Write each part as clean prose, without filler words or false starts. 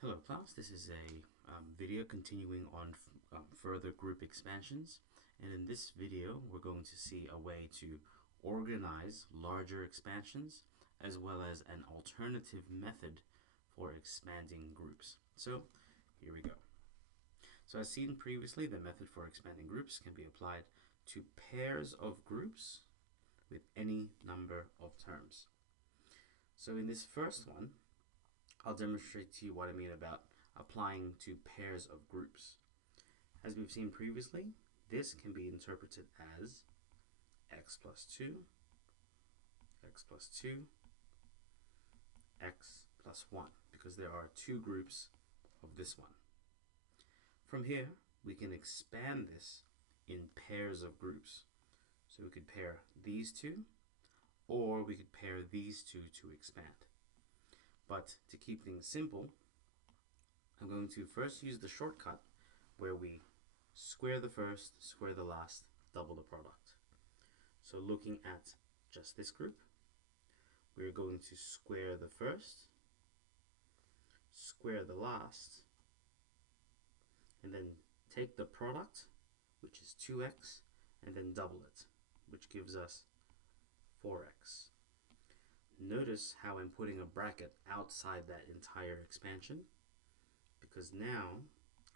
Hello class, this is a video continuing on further group expansions, and in this video we're going to see a way to organize larger expansions as well as an alternative method for expanding groups. So here we go. So as seen previously, the method for expanding groups can be applied to pairs of groups with any number of terms. So in this first one, I'll demonstrate to you what I mean about applying to pairs of groups. As we've seen previously, this can be interpreted as x plus 2, x plus 2, x plus 1, because there are two groups of this one. From here, we can expand this in pairs of groups. So we could pair these two, or we could pair these two to expand. But to keep things simple, I'm going to first use the shortcut where we square the first, square the last, double the product. So looking at just this group, we're going to square the first, square the last, and then take the product, which is 2x, and then double it, which gives us 4x. Notice how I'm putting a bracket outside that entire expansion, because now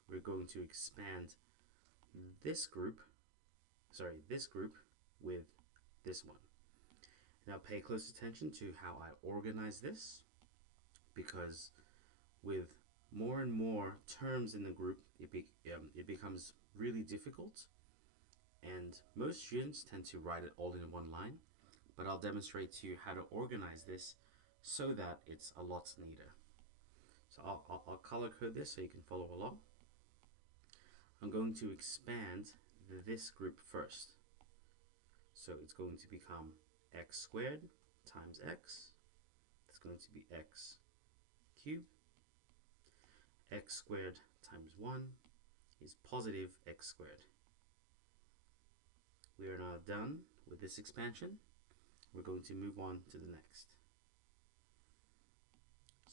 we're going to expand this group with this one. Now pay close attention to how I organize this, because with more and more terms in the group, it becomes really difficult, and most students tend to write it all in one line. But I'll demonstrate to you how to organize this so that it's a lot neater. So I'll color code this so you can follow along. I'm going to expand this group first. So it's going to become x squared times x. It's going to be x cubed. X squared times 1 is positive x squared. We are now done with this expansion. We're going to move on to the next.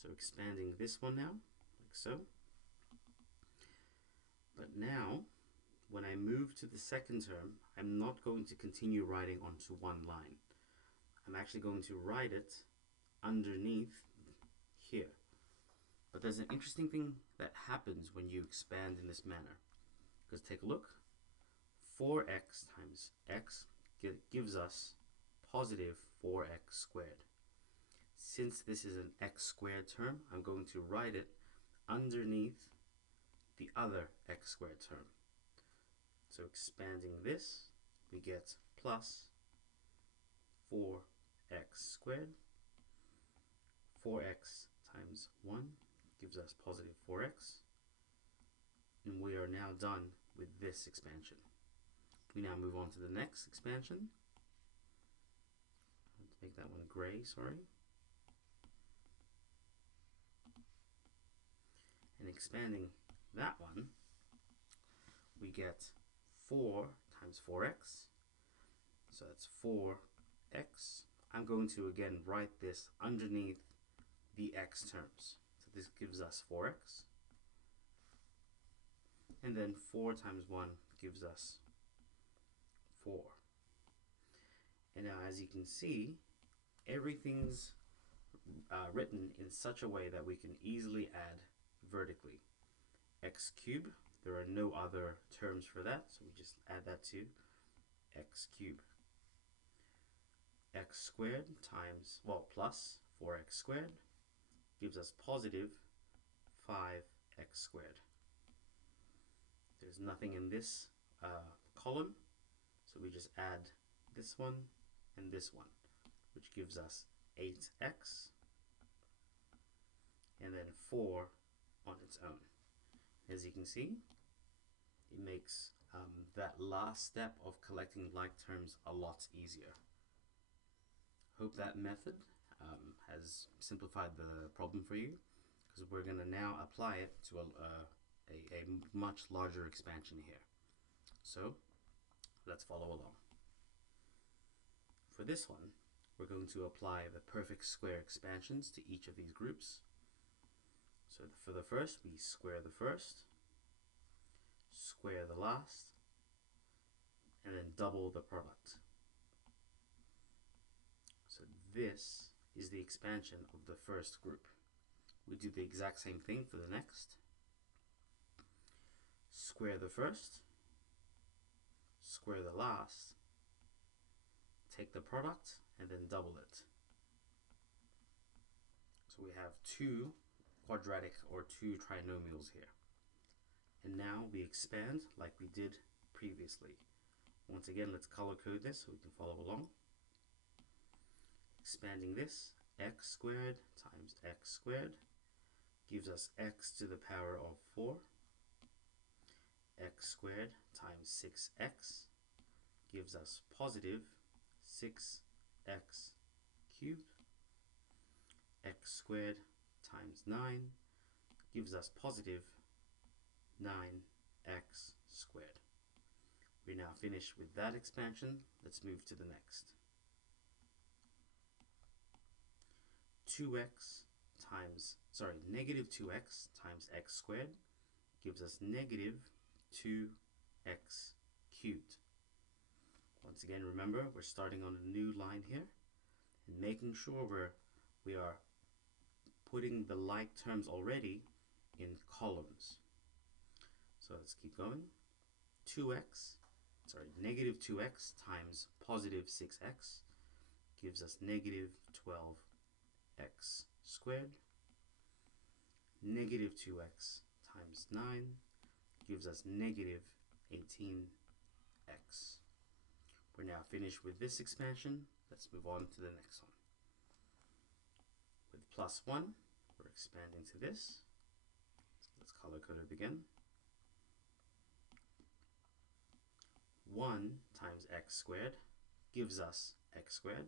So expanding this one now, like so. But now, when I move to the second term, I'm not going to continue writing onto one line. I'm actually going to write it underneath here. But there's an interesting thing that happens when you expand in this manner. Because take a look. 4x times x gives us positive 4x squared. Since this is an x squared term, I'm going to write it underneath the other x squared term. So expanding this, we get plus 4x squared. 4x times 1 gives us positive 4x. And we are now done with this expansion. We now move on to the next expansion. Let's make that one gray, sorry. And expanding that one, we get 4 times 4x. So that's 4x. I'm going to again write this underneath the x terms. So this gives us 4x. And then 4 times 1 gives us 4. And now, as you can see, everything's written in such a way that we can easily add vertically. X cubed, there are no other terms for that, so we just add that to x cubed. X squared times, well, plus 4x squared gives us positive 5x squared. There's nothing in this column, so we just add this one and this one, which gives us 8x, and then 4 on its own. As you can see, it makes that last step of collecting like terms a lot easier. Hope that method has simplified the problem for you, because we're going to now apply it to a much larger expansion here. So let's follow along. For this one, we're going to apply the perfect square expansions to each of these groups. So So for the first, we square the first, square the last, and then double the product. So this is the expansion of the first group. We do the exact same thing for the next. Square the first, square the last, take the product, and then double it. So we have two quadratic or two trinomials here. And now we expand like we did previously. Once again, let's color code this so we can follow along. Expanding this, x squared times x squared gives us x to the power of 4. X squared times 6x gives us positive 6x cubed. X squared times 9 gives us positive 9x squared. We now finish with that expansion. Let's move to the next. negative 2x times x squared gives us negative 2x cubed. Once again, remember, we're starting on a new line here and making sure we are putting the like terms already in columns. So let's keep going. Negative 2x times positive 6x gives us negative 12x squared. Negative 2x times 9 gives us negative 18x. We're now finished with this expansion. Let's move on to the next one. With plus 1, we're expanding to this. Let's color code it again. 1 times x squared gives us x squared.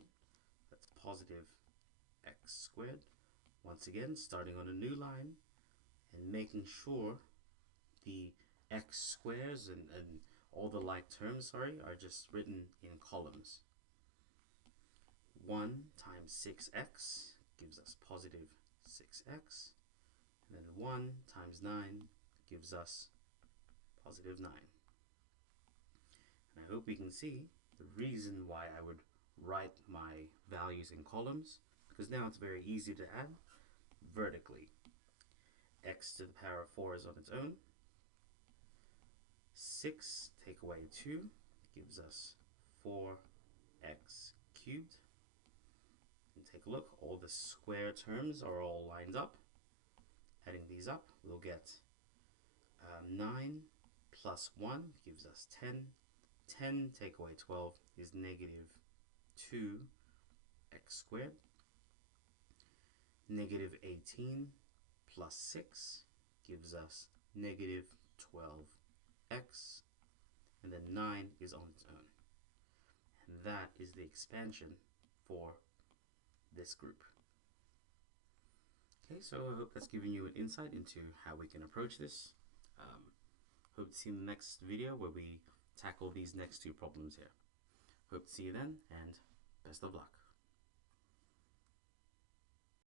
That's positive x squared. Once again, starting on a new line and making sure the x squares and all the like terms, are just written in columns. 1 times 6x gives us positive 6x. And then 1 times 9 gives us positive 9. And I hope we can see the reason why I would write my values in columns, because now it's very easy to add vertically. X to the power of 4 is on its own. 6 take away 2 gives us 4x cubed. And take a look, all the square terms are all lined up. Adding these up, we'll get 9 plus 1 gives us 10. 10 take away 12 is negative 2x squared. Negative 18 plus 6 gives us negative 12x. And then 9 is on its own. And that is the expansion for this group. Okay, so I hope that's given you an insight into how we can approach this. Hope to see you in the next video where we tackle these next two problems here. Hope to see you then, and best of luck.